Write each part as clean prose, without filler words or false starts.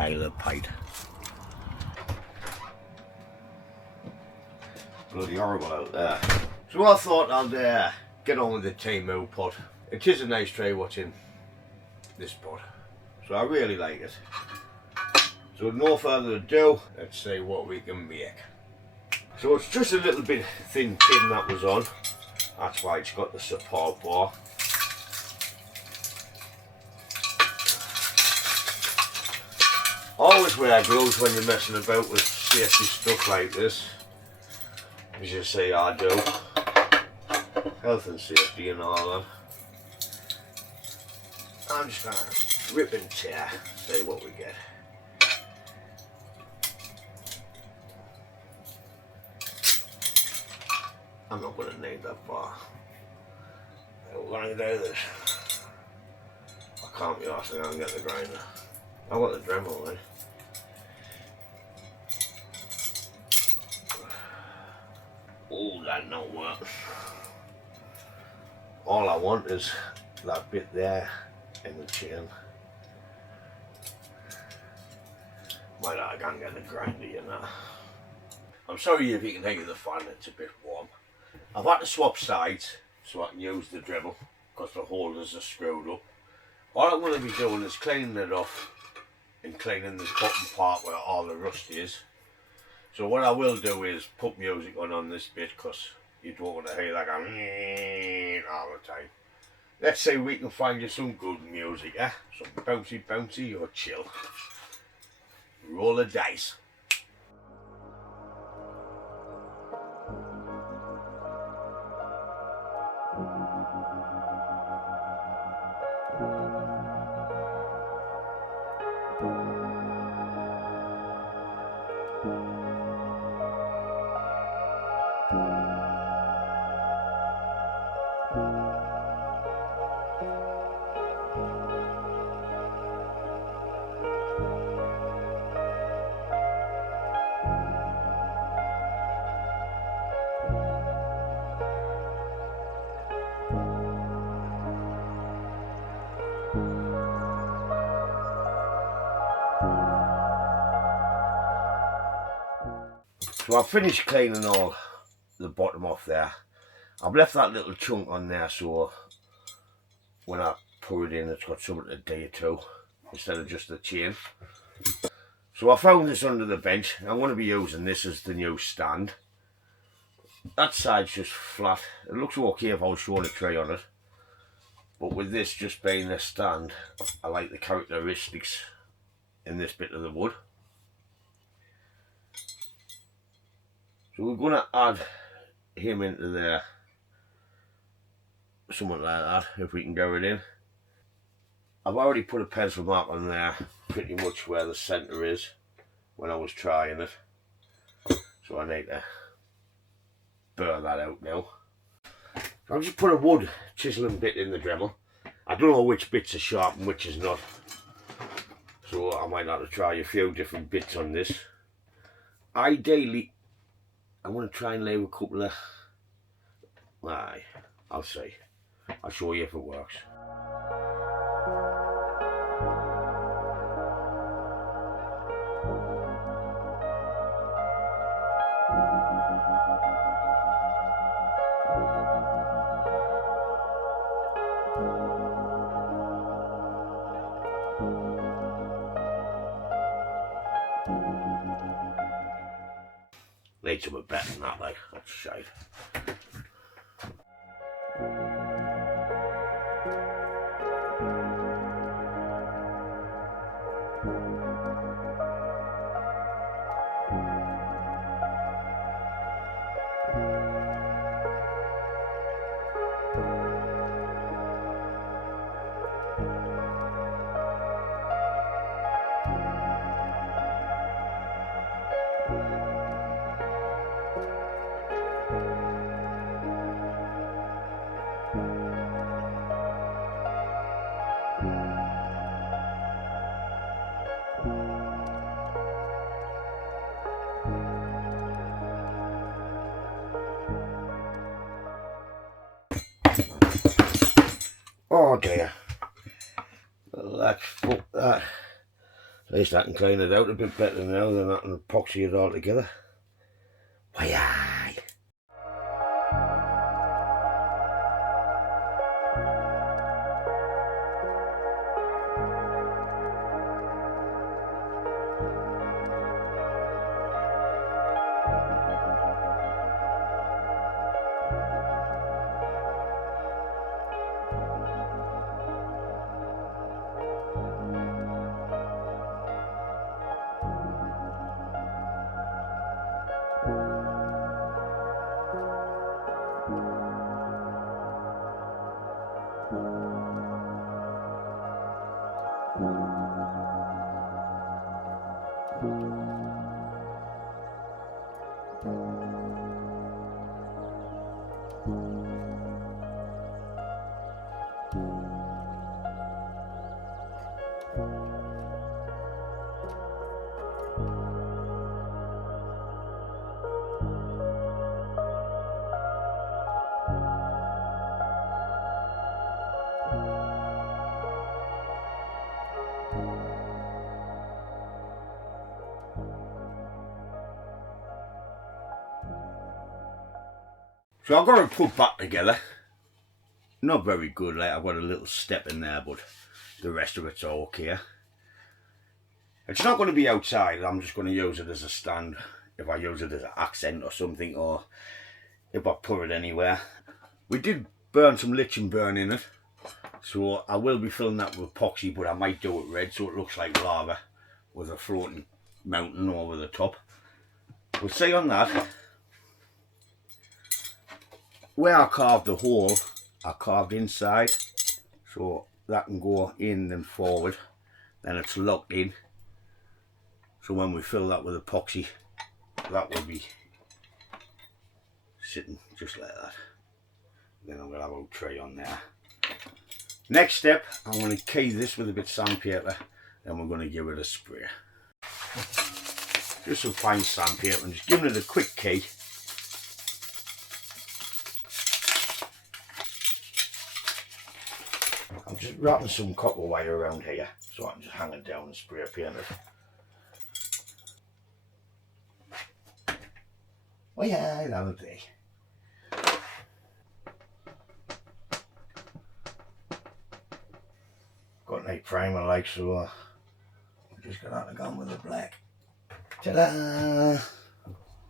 side of the pipe. Bloody horrible out there. So I thought I'd get on with the T-Mill pot. It is a nice tray watching this pot, so I really like it. So with no further ado, let's see what we can make. So it's just a little bit thin tin that was on, that's why it's got the support bar. Always wear gloves when you're messing about with safety stuff like this, as you see I do. Health and safety and all that. I'm just going to rip and tear, see what we get. I'm not going to need that bar. We're going to do this. I can't be arsed to go and get the grinder. I want the Dremel then. Oh, that don't work. All I want is that bit there in the chain. Might not go and get the grinder, you know. I'm sorry if you can hear the fan, it's a bit warm. I've had to swap sides so I can use the Dremel because the holders are screwed up. All I'm going to be doing is cleaning it off and cleaning the bottom part where all the rust is. So what I will do is put music on this bit because you don't want to hear that going all the time. Let's see if we can find you some good music, eh? Some bouncy bouncy or chill. Roll the dice. So I've finished cleaning all the bottom off there. I've left that little chunk on there so when I pour it in it's got something to adhere to instead of just the chain. So I found this under the bench. I'm going to be using this as the new stand. That side's just flat. It looks okay if I was showing a tray on it. But with this just being a stand, I like the characteristics in this bit of the wood. So we're going to add him into there, something like that, if we can go it in. I've already put a pencil mark on there, pretty much where the centre is when I was trying it. So I need to burn that out now. So I've just put a wood chiseling bit in the Dremel. I don't know which bits are sharp and which is not. So I might have to try a few different bits on this. Ideally, I'm going to try and leave a couple of... Aye, I'll see. I'll show you if it works. Need something better than that, like, that's shite. Oh dear. Let's put that. At least I can clean it out a bit better now than I can epoxy it all together. Why aye. So I've got it put back together. Not very good, like I've got a little step in there, but the rest of it's okay. It's not going to be outside, I'm just going to use it as a stand if I use it as an accent or something, or if I put it anywhere. We did burn some lich and burn in it, so I will be filling that with epoxy, but I might do it red so it looks like lava with a floating mountain over the top. We'll see on that. Where I carved the hole, I carved inside, so that can go in and forward, then it's locked in. So when we fill that with epoxy, that will be sitting just like that. Then I'm going to have a tray on there. Next step, I'm going to key this with a bit of sandpaper, and we're going to give it a spray. Just some fine sandpaper and just giving it a quick key. I'm just wrapping some copper wire around here so I can just hang it down and spray paint it. Oh yeah, that'll do. Got a primer like, so I'm just going to have to go on with the black. Ta-da!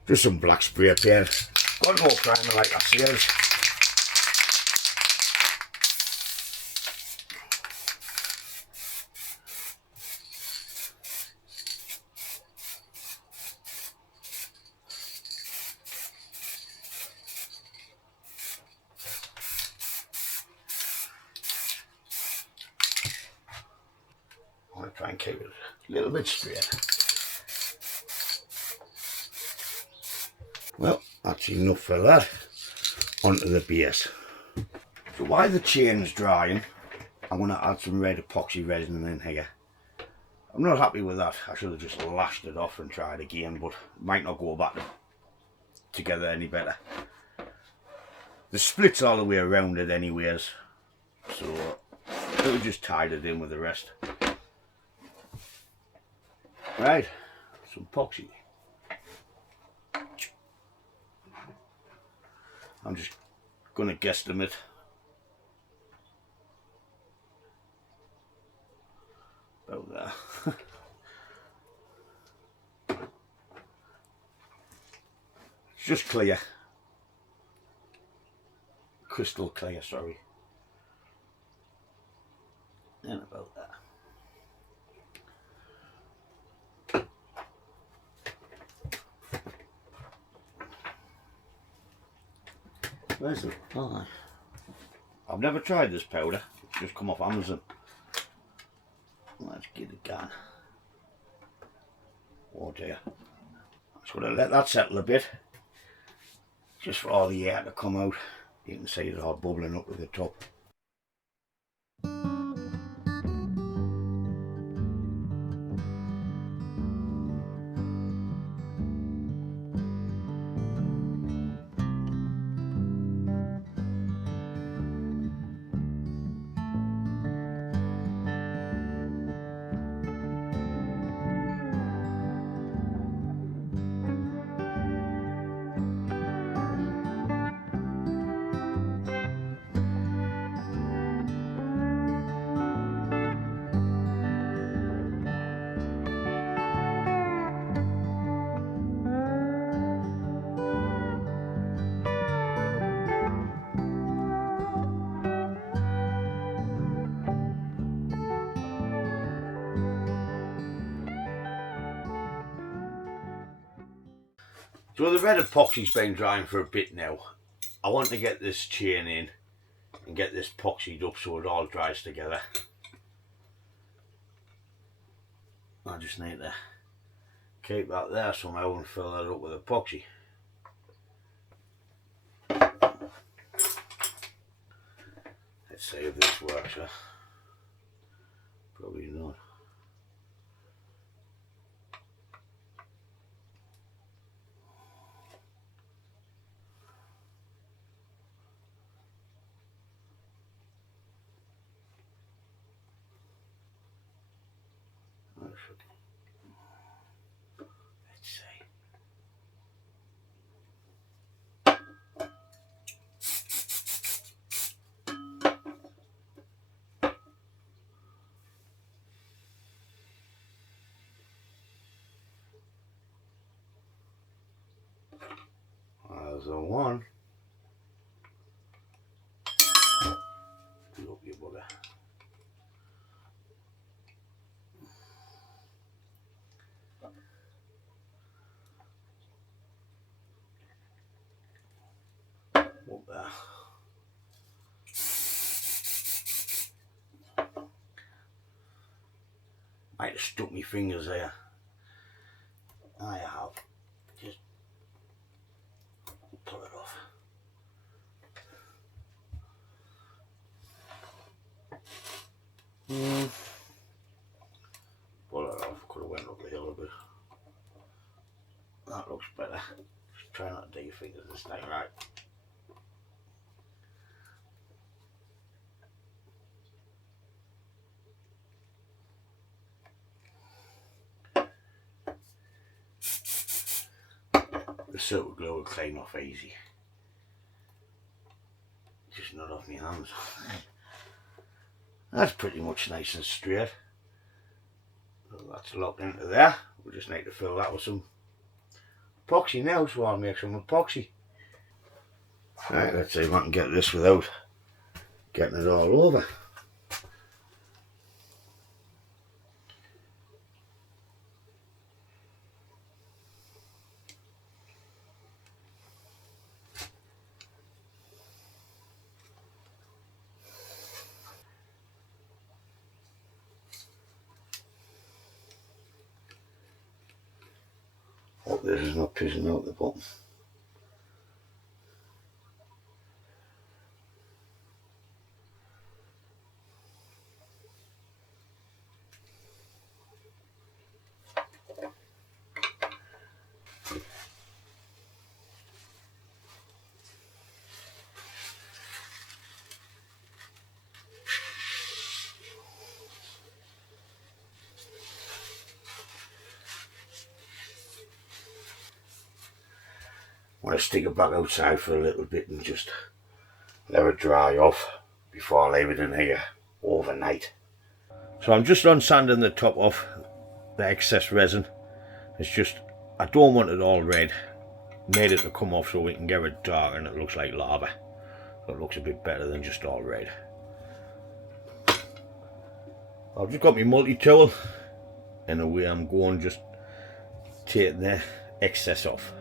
Just some black spray paint. Got no primer like I said. I'll try and keep it a little bit straight. Well, that's enough for that. Onto the base. So while the chain's drying, I'm going to add some red epoxy resin in here. I'm not happy with that. I should have just lashed it off and tried again, but it might not go back together any better. The split's all the way around it anyways, so we'll just tie it in with the rest. Right, some epoxy. I'm just going to guesstimate. About there. It's just clear. Crystal clear, sorry. And about that. Where's it? Oh, I've never tried this powder. It's just come off Amazon. Let's get it gone. Oh dear. I'm just going to let that settle a bit. Just for all the air to come out. You can see it all bubbling up at the top. So the red epoxy's been drying for a bit now. I want to get this chain in and get this epoxied up so it all dries together. I just need to keep that there somehow and fill that up with epoxy. Let's see if this works. Probably not. Let's see. There's the one. Look, you bugger. Up there. Might have stuck my fingers there. I have. Just pull it off. Pull it off. Could have went up the hill a bit. That looks better. Just try not to do your fingers this time, right? The silver glue will clean off easy. Just not off my hands. That's pretty much nice and straight. So that's locked into there. We just need to fill that with some epoxy now, so I'll make some epoxy. Right, let's see if I can get this without getting it all over. Hope this is not pissing out the bottom. I want to stick it back outside for a little bit and just let it dry off before I leave it in here overnight. So I'm just on sanding the top off, the excess resin. It's just, I don't want it all red. Made it to come off so we can get it dark and it looks like lava. So it looks a bit better than just all red. I've just got my multi-tool and away I'm going, just take the excess off.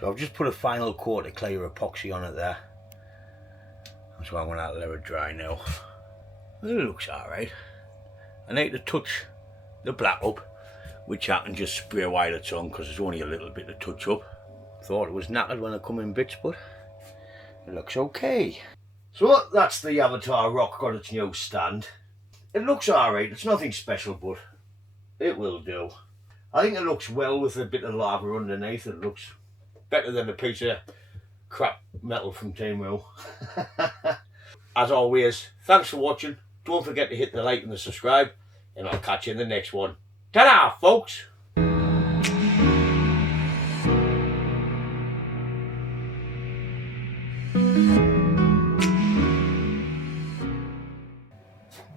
So I've just put a final coat of clear epoxy on it there. So I'm going to let it dry now. It looks alright. I need to touch the black up which I can just spray while it's on because it's only a little bit to touch up. Thought it was knackered when it come in bits, but it looks okay. So that's the Avatar Rock, got its new stand. It looks alright, it's nothing special, but it will do. I think it looks well with a bit of lava underneath. It looks better than a piece of crap metal from Team. As always, thanks for watching. Don't forget to hit the like and the subscribe, and I'll catch you in the next one. Ta-da, folks!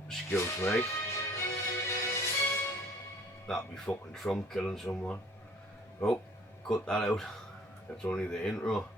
Excuse me. That'll be fucking Trump killing someone. Oh, cut that out. That's only the intro.